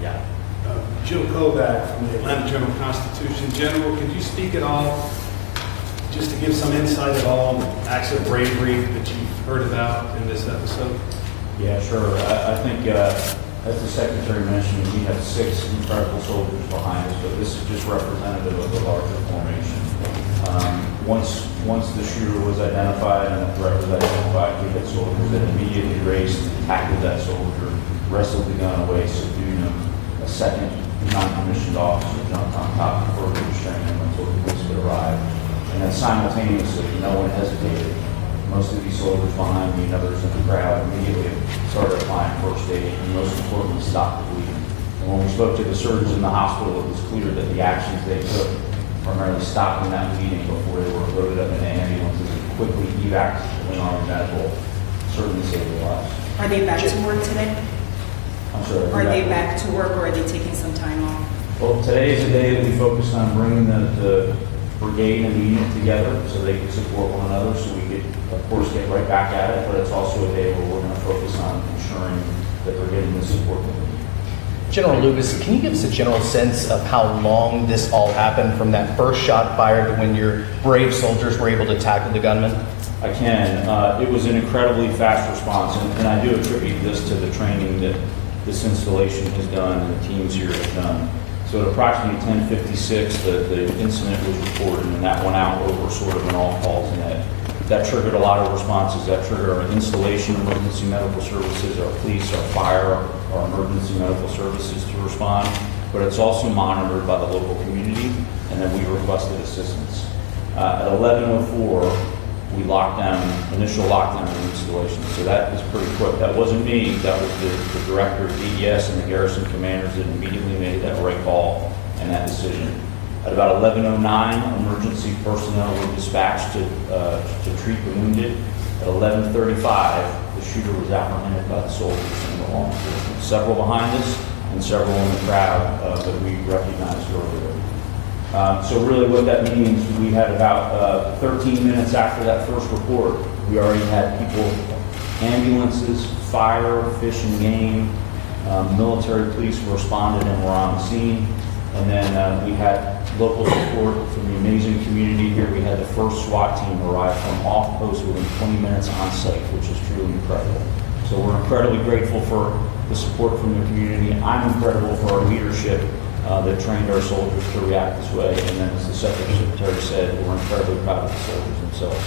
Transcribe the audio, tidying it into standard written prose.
Yeah. Joe Kovac from the Atlanta Journal-Constitution. General, could you speak at all, just to give some insight at all, on the acts of bravery that you've heard about in this episode? Yeah, sure. I think, as the Secretary mentioned, we have 6 incredible soldiers behind us, but this is just representative of the larger formation. Once the shooter was identified and the threat was identified, we had soldiers that immediately raced, tackled that soldier, wrestled the gun away, subdued him. A second non-commissioned officer jumped on top before we restrained him until the police could arrive. And then simultaneously, no one hesitated. Most of these soldiers behind me and others in the crowd immediately started applying first aid and most importantly stopped the bleeding. And when we spoke to the surgeons in the hospital, it was clear that the actions they took, primarily stopping that bleeding before they were loaded up in ambulances and quickly evac to the Army Medical, certainly saved their lives. Are they back to work today? I'm sorry. Are they back to work or are they taking some time off? Well, today is a day that we focused on bringing the brigade and the unit together so they could support one another, so we could, of course, get right back at it, but it's also a day where we're going to focus on ensuring that they're getting the support that they need. General Lubas, can you give us a general sense of how long this all happened from that first shot fired to when your brave soldiers were able to tackle the gunman? I can. It was an incredibly fast response, and I do attribute this to the training that this installation has done and the teams here have done. So at approximately 10:56, the incident was reported, and that went out over sort of an all-calls net. That triggered a lot of responses. That triggered our installation, emergency medical services, our police, our fire, our emergency medical services to respond. But it's also monitored by the local community, and then we requested assistance. At 11:04, we locked down, initial lockdown of the installation. So that was pretty quick. That wasn't me. That was the director of DES and the garrison commanders that immediately made that right call and that decision. At about 11:09, emergency personnel were dispatched to treat the wounded. At 11:35, the shooter was apprehended by the soldiers and the law enforcement. Several behind us and several in the crowd that we recognized earlier. So really what that means, we had about 13 minutes after that first report, we already had people, ambulances, fire, fish and game, military police responded and were on the scene. And then we had local support from the amazing community here. We had the first SWAT team arrive from off post within 20 minutes on site, which is truly incredible. So we're incredibly grateful for the support from the community. I'm incredible for our leadership that trained our soldiers to react this way. And then as the Secretary said, we're incredibly proud of the soldiers themselves.